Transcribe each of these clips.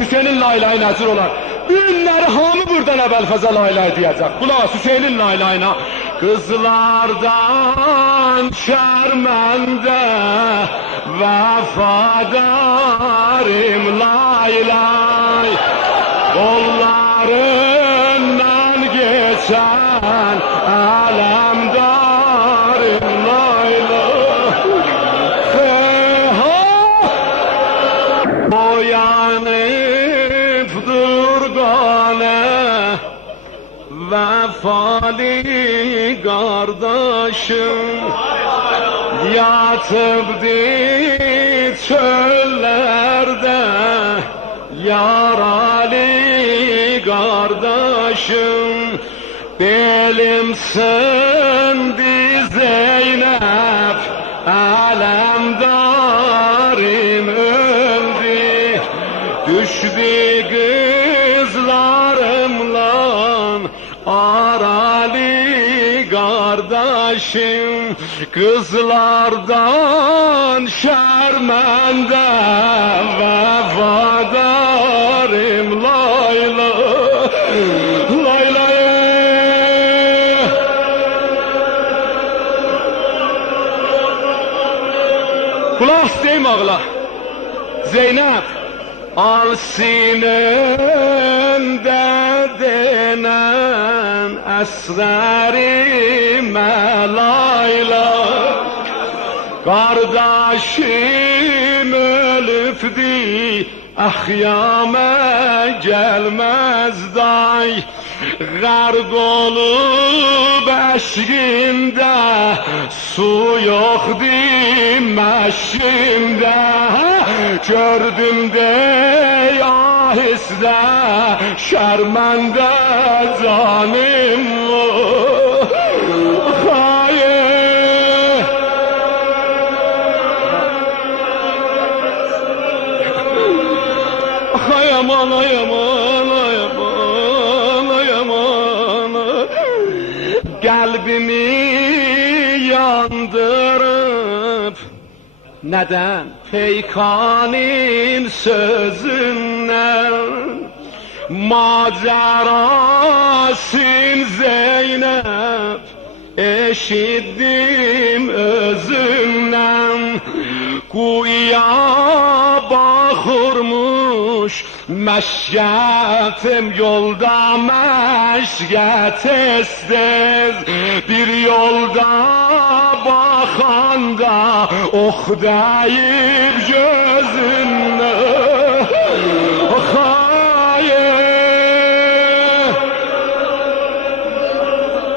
Hüseynin la ilahe nazır olan. Günleri hamı buradan evvel fazla la ilahe diyecek. Kulağız Hüseynin la ilahına. Kızlardan şermende vefadarım la ilahe. Kollarından geçen alemdarım la ilahe. Boyanıp durgane vefalı kardeşim yatıbdı çöllerde yaralı kardeşim belim söndü Zeynep alemdarım öldü düştü kızlarımla aralı kardeşim kızlardan şermende vefadarım la ilahe la ilahe. Kulak isteyim ağla Zeynep al sinende denen esrarime la ilahe. Kardeşim ölüpdi ahyame gelmez day. Garg olup eşkinde su yoktu meşkinde. Gördüm de ahiste şermende canım hayır. Hay aman hay aman hay aman hay aman. Kalbimi yandırıp neden peykanın sözünden macerasın Zeynep eşittim özünden. Kuyuya bakırmış meşgetim yolda meşget estes. Bir yolda bakanda ok deyip gözüne hayır.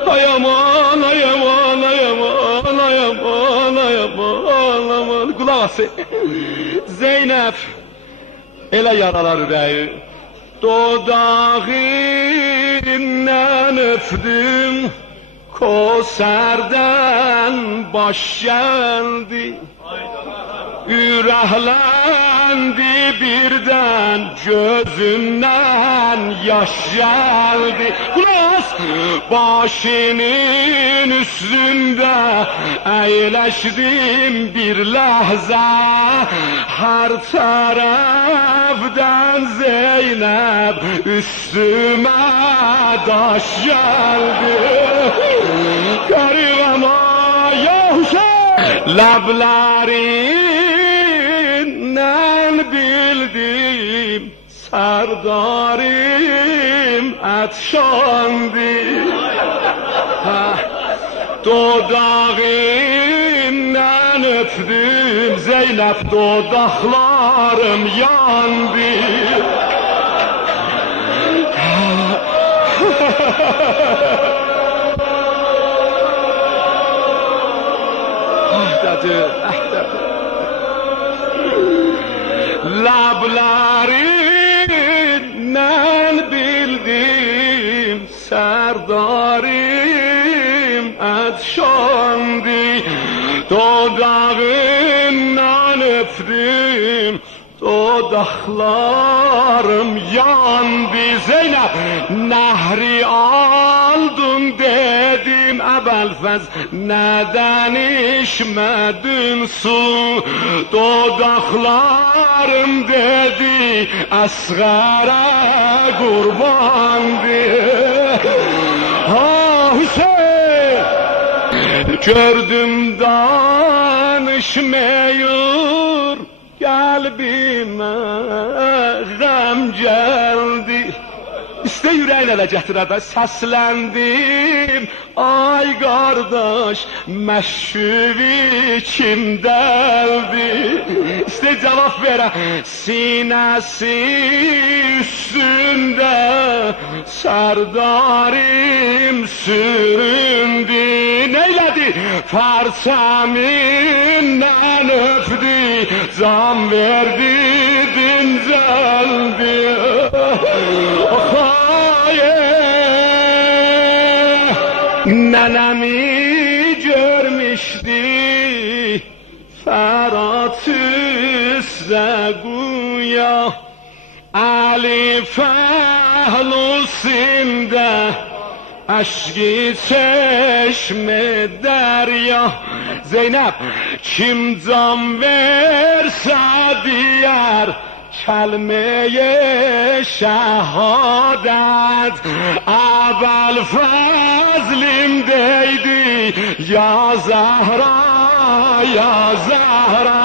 Ay aman ay aman ay aman ay aman ay aman aman. Kulak asın Zeynep ele yaralar ürəyi dodağından öpdüm Kosərdən baş geldi. Ürəkləndi birdən gözündən yaş geldi. Kulağız başının üstünde əyləşdim bir ləhzə. Her taraftan Zeynep üstüme daş geldi. Garip ama ya Hüseyin Lablerinden bildim serdarim etşandı. Dodağından öpdüm Zeynep dodaklarım yandı. Lablerinden bildim serdarim etşandı. Dodağından öpdüm dodaklarım yandı. Zeynep nehri aldım dedim Əbəlfəz nədən içmədin su? Dodaqlarım dedi Əsğərə qurbandır. Ha Hüseyin, gördüm danışmıyor, qəlbimə qəm gəldi. İstə ürəyin ələ gətirədə səsləndim. Ay qardaş, məşşüvi kimdəldi? İstə cavab verə. Sinəsi üstündə sərdarim süründü. Neylədi? Pərçəmindən öpdü, can verdi, dincəldi. Nənəmi görmüşdü Fərat üstə quya, Əli fəhlusində əşqi çeşmi dərya. Zeynəb, kim can versə diyər kəlmeye şəhadət. Əbəlfəzlim deydi ya Zəhra, ya Zəhra.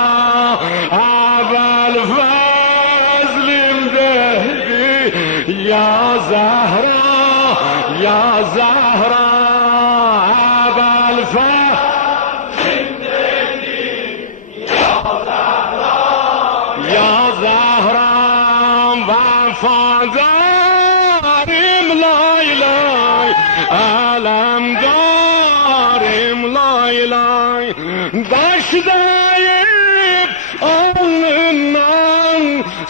Əbəlfəzlim deydi ya Zəhra, ya Zəhra. Əbəlfəzlim deydi ya Zəhra, ya Zəhra. Vəfadarim lay lay, ələmdarim lay lay. Başlayıp alnından,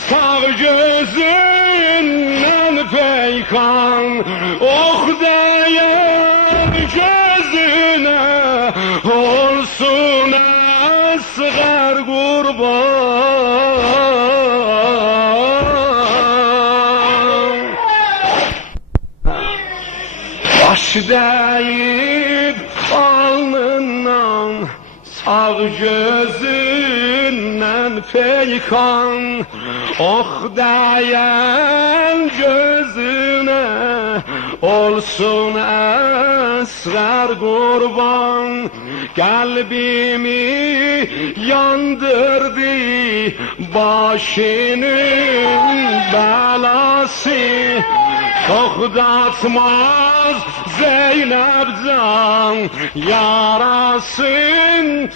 sağ gözündən peykan. Oxdayan gözünə olsun Əsğər qurban. Baş deyib alnından, sağ gözündən peykan. Ox dayan gözünə olsun Əsğər qurban. Qəlbimi yandırdı başının bəlası. Toxdatmaz Zeynəb can yarasın.